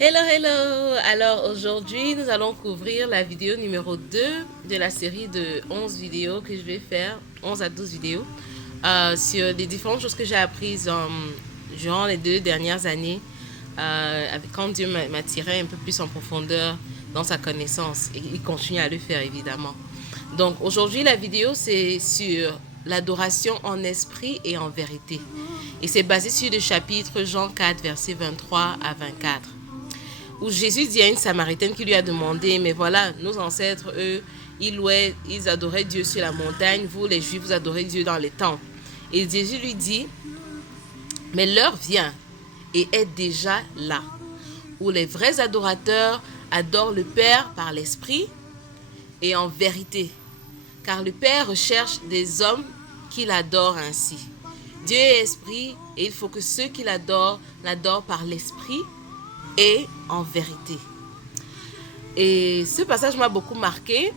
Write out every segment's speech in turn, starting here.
Hello, hello! Alors aujourd'hui, nous allons couvrir la vidéo numéro 2 de la série de 11 vidéos que je vais faire, 11 à 12 vidéos, sur les différentes choses que j'ai apprises durant les 2 dernières années, quand Dieu m'a tiré un peu plus en profondeur dans sa connaissance, et il continue à le faire évidemment. Donc aujourd'hui, la vidéo c'est sur l'adoration en esprit et en vérité. Et c'est basé sur le chapitre Jean 4, versets 23 à 24 où Jésus dit à une Samaritaine qui lui a demandé, mais voilà, nos ancêtres, eux, ils adoraient Dieu sur la montagne, vous, les Juifs, vous adorez Dieu dans les temples. Et Jésus lui dit, mais l'heure vient et est déjà là, où les vrais adorateurs adorent le Père par l'Esprit et en vérité, car le Père recherche des hommes qui l'adorent ainsi. Dieu est esprit et il faut que ceux qui l'adorent par l'Esprit et en vérité. Et ce passage m'a beaucoup marqué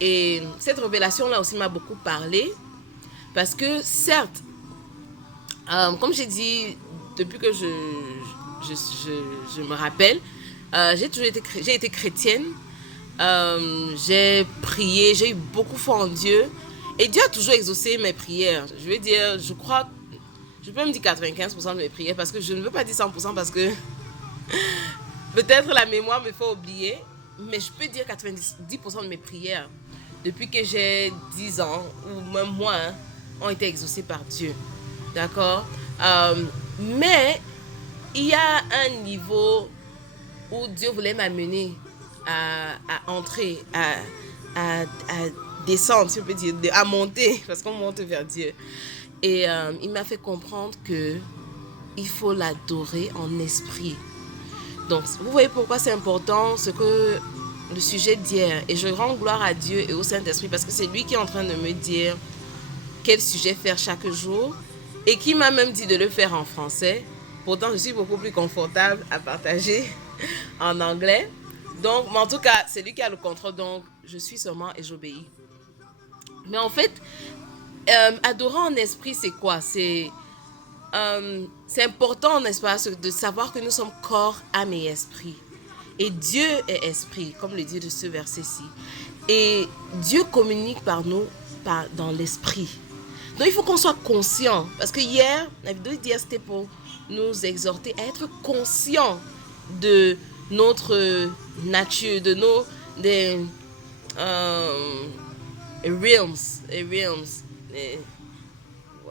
et cette révélation-là aussi m'a beaucoup parlé parce que certes, comme j'ai dit depuis que je me rappelle, j'ai été chrétienne, j'ai prié, j'ai eu beaucoup foi en Dieu et Dieu a toujours exaucé mes prières. Je veux dire, je crois, je peux me dire 95% de mes prières parce que je ne veux pas dire 100% parce que peut-être la mémoire me fait oublier, mais je peux dire 90% de mes prières, depuis que j'ai 10 ans, ou même moins, ont été exaucées par Dieu. D'accord. Mais il y a un niveau où Dieu voulait m'amener à entrer, à descendre, si on peut dire, à monter, parce qu'on monte vers Dieu. Et il m'a fait comprendre que il faut l'adorer en esprit. Donc, vous voyez pourquoi c'est important ce que le sujet d'hier. Et je rends gloire à Dieu et au Saint-Esprit parce que c'est lui qui est en train de me dire quel sujet faire chaque jour et qui m'a même dit de le faire en français. Pourtant, je suis beaucoup plus confortable à partager en anglais. Donc, mais en tout cas, c'est lui qui a le contrôle. Donc, je suis seulement et j'obéis. Mais en fait, adorer en esprit, c'est quoi? C'est important, n'est-ce pas, de savoir que nous sommes corps, âme et esprit. Et Dieu est esprit, comme le dit de ce verset-ci. Et Dieu communique par nous dans l'esprit. Donc il faut qu'on soit conscient. Parce que hier, la vidéo d'hier, c'était pour nous exhorter à être conscients de notre nature, de nos realms,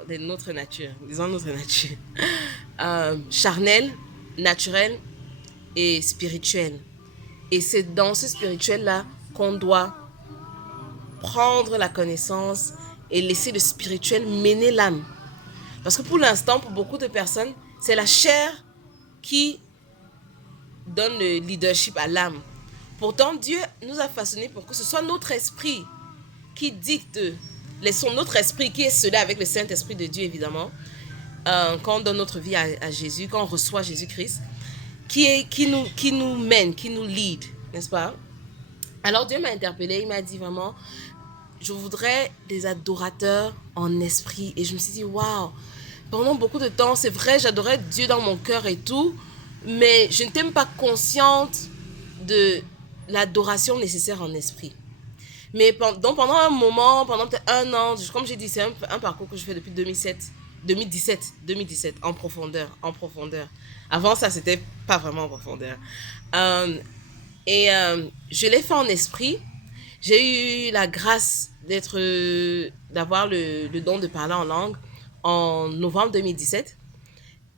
de notre nature, disons notre nature, charnelle, naturelle et spirituelle. Et c'est dans ce spirituel-là qu'on doit prendre la connaissance et laisser le spirituel mener l'âme. Parce que pour l'instant, pour beaucoup de personnes, c'est la chair qui donne le leadership à l'âme. Pourtant, Dieu nous a façonnés pour que ce soit notre esprit qui dicte. Laissons notre esprit qui est scellé avec le Saint-Esprit de Dieu, évidemment, quand on donne notre vie à Jésus, quand on reçoit Jésus-Christ, qui nous mène, qui nous lead, n'est-ce pas? Alors Dieu m'a interpellé, il m'a dit vraiment, je voudrais des adorateurs en esprit. Et je me suis dit, waouh, pendant beaucoup de temps, c'est vrai, j'adorais Dieu dans mon cœur et tout, mais je n'étais même pas consciente de l'adoration nécessaire en esprit. Mais pendant un moment, pendant peut-être un an, comme j'ai dit, c'est un parcours que je fais depuis 2017, en profondeur. Avant ça, c'était pas vraiment en profondeur. Je l'ai fait en esprit. J'ai eu la grâce d'avoir le don de parler en langue en novembre 2017.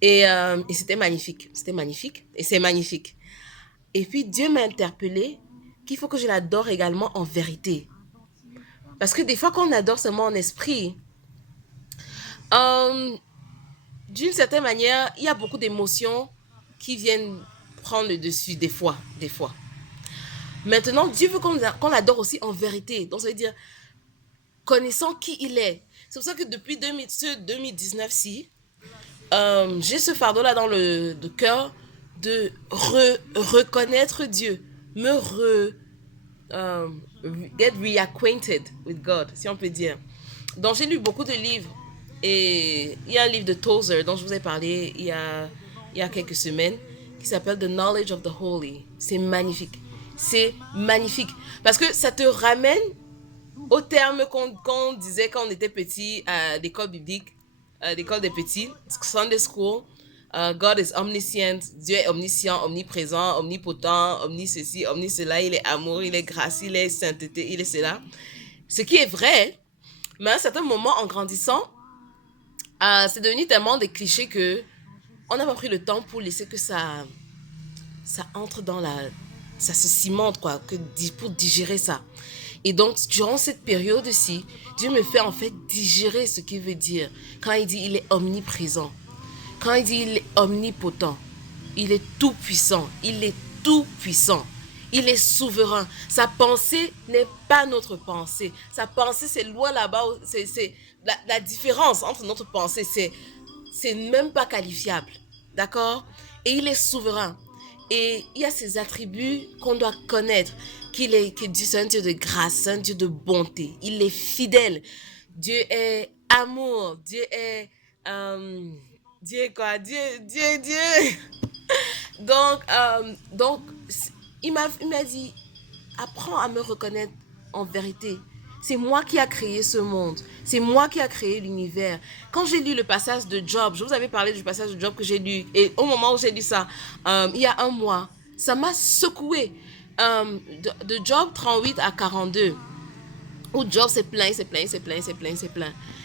Et c'était magnifique. C'était magnifique. Et c'est magnifique. Et puis Dieu m'a interpellée qu'il faut que je l'adore également en vérité. Parce que des fois, quand on adore seulement en esprit, d'une certaine manière, il y a beaucoup d'émotions qui viennent prendre le dessus des fois. Maintenant, Dieu veut qu'on l'adore aussi en vérité. Donc, ça veut dire connaissant qui il est. C'est pour ça que depuis 2019-ci, j'ai ce fardeau-là dans le cœur de reconnaître Dieu, get reacquainted with God, si on peut dire. Donc, j'ai lu beaucoup de livres. Et il y a un livre de Tozer dont je vous ai parlé il y a quelques semaines qui s'appelle The Knowledge of the Holy. C'est magnifique. C'est magnifique. Parce que ça te ramène au terme qu'on disait quand on était petit à l'école biblique, à l'école des petits, Sunday School. God is omniscient, Dieu est omniscient, omniprésent, omnipotent, omni ceci, omni cela, il est amour, il est grâce, il est sainteté, il est cela. Ce qui est vrai, mais à un certain moment, en grandissant, c'est devenu tellement des clichés que on n'a pas pris le temps pour laisser que ça entre dans la... Ça se cimente, quoi, pour digérer ça. Et donc, durant cette période-ci, Dieu me fait en fait digérer ce qu'il veut dire. Quand il dit il est omniprésent, quand il dit il est omnipotent, il est tout puissant, il est tout puissant. Il est souverain. Sa pensée n'est pas notre pensée. Sa pensée, c'est loin là-bas. C'est la différence entre notre pensée, c'est même pas qualifiable. D'accord? Et il est souverain. Et il y a ces attributs qu'on doit connaître. Que Dieu c'est un Dieu de grâce, un Dieu de bonté. Il est fidèle. Dieu est amour. Dieu est... Dieu est quoi? Dieu. Donc, il m'a dit, apprends à me reconnaître en vérité. C'est moi qui a créé ce monde. C'est moi qui a créé l'univers. Quand j'ai lu le passage de Job, je vous avais parlé du passage de Job que j'ai lu. Et au moment où j'ai lu ça, il y a un mois, ça m'a secoué. De Job 38 à 42, où Job s'est plaint.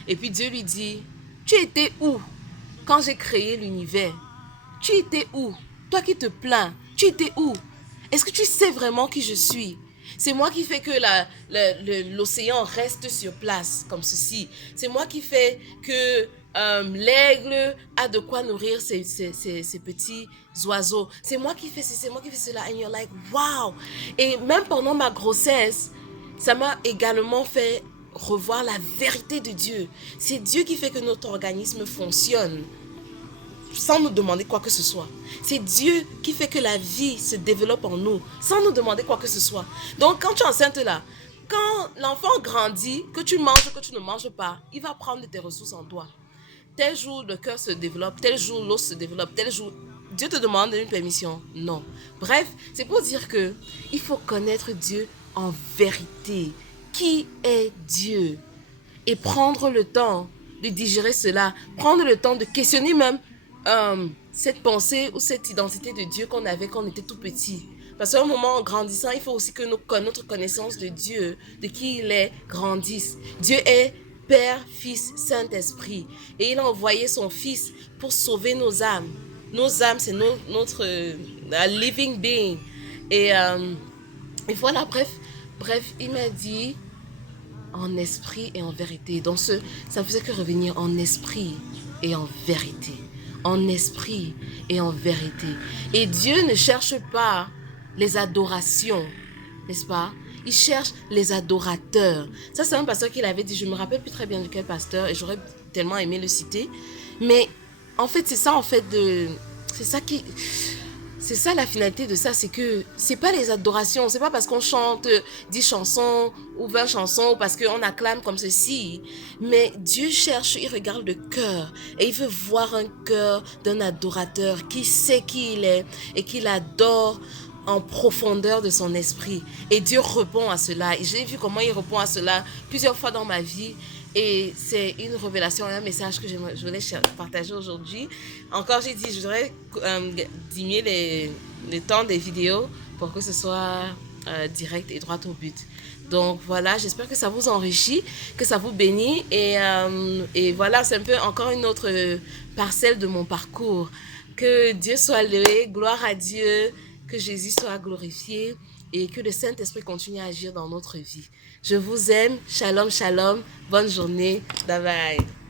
Et puis Dieu lui dit, tu étais où quand j'ai créé l'univers? Tu étais où? Toi qui te plains, tu étais où? Est-ce que tu sais vraiment qui je suis? C'est moi qui fais que l'océan reste sur place comme ceci. C'est moi qui fais que l'aigle a de quoi nourrir ses petits oiseaux. C'est moi qui fais ceci, c'est moi qui fais cela. And you're like, wow! Et même pendant ma grossesse, ça m'a également fait revoir la vérité de Dieu. C'est Dieu qui fait que notre organisme fonctionne sans nous demander quoi que ce soit. C'est Dieu qui fait que la vie se développe en nous, sans nous demander quoi que ce soit. Donc, quand tu es enceinte là, quand l'enfant grandit, que tu manges, que tu ne manges pas, il va prendre tes ressources en toi. Tel jour, le cœur se développe, tel jour, l'os se développe, tel jour, Dieu te demande une permission. Non. Bref, c'est pour dire que il faut connaître Dieu en vérité. Qui est Dieu? Et prendre le temps de digérer cela, prendre le temps de questionner même cette pensée ou cette identité de Dieu qu'on avait quand on était tout petit. Parce qu'à un moment, en grandissant, il faut aussi que notre connaissance de Dieu, de qui il est, grandisse. Dieu est Père, Fils, Saint-Esprit. Et il a envoyé son Fils pour sauver nos âmes. Nos âmes, c'est notre living being. Et voilà, bref, il m'a dit en esprit et en vérité. Donc ça ne faisait que revenir en esprit et en vérité. En esprit et en vérité. Et Dieu ne cherche pas les adorations, n'est-ce pas? Il cherche les adorateurs. Ça, c'est un pasteur qui l'avait dit. Je ne me rappelle plus très bien de quel pasteur et j'aurais tellement aimé le citer. Mais en fait, c'est ça, c'est ça la finalité de ça, c'est que c'est pas les adorations, c'est pas parce qu'on chante 10 chansons ou 20 chansons ou parce qu'on acclame comme ceci, mais Dieu cherche, il regarde le cœur et il veut voir un cœur d'un adorateur qui sait qui il est et qui l'adore en profondeur de son esprit. Et Dieu répond à cela. Et j'ai vu comment il répond à cela plusieurs fois dans ma vie. Et c'est une révélation, un message que je voulais partager aujourd'hui. Encore, j'ai dit, je voudrais diminuer le temps des vidéos pour que ce soit direct et droit au but. Donc voilà, j'espère que ça vous enrichit, que ça vous bénit. Et voilà, c'est un peu encore une autre parcelle de mon parcours. Que Dieu soit loué, gloire à Dieu, que Jésus soit glorifié et que le Saint-Esprit continue à agir dans notre vie. Je vous aime. Shalom, shalom. Bonne journée. Bye bye.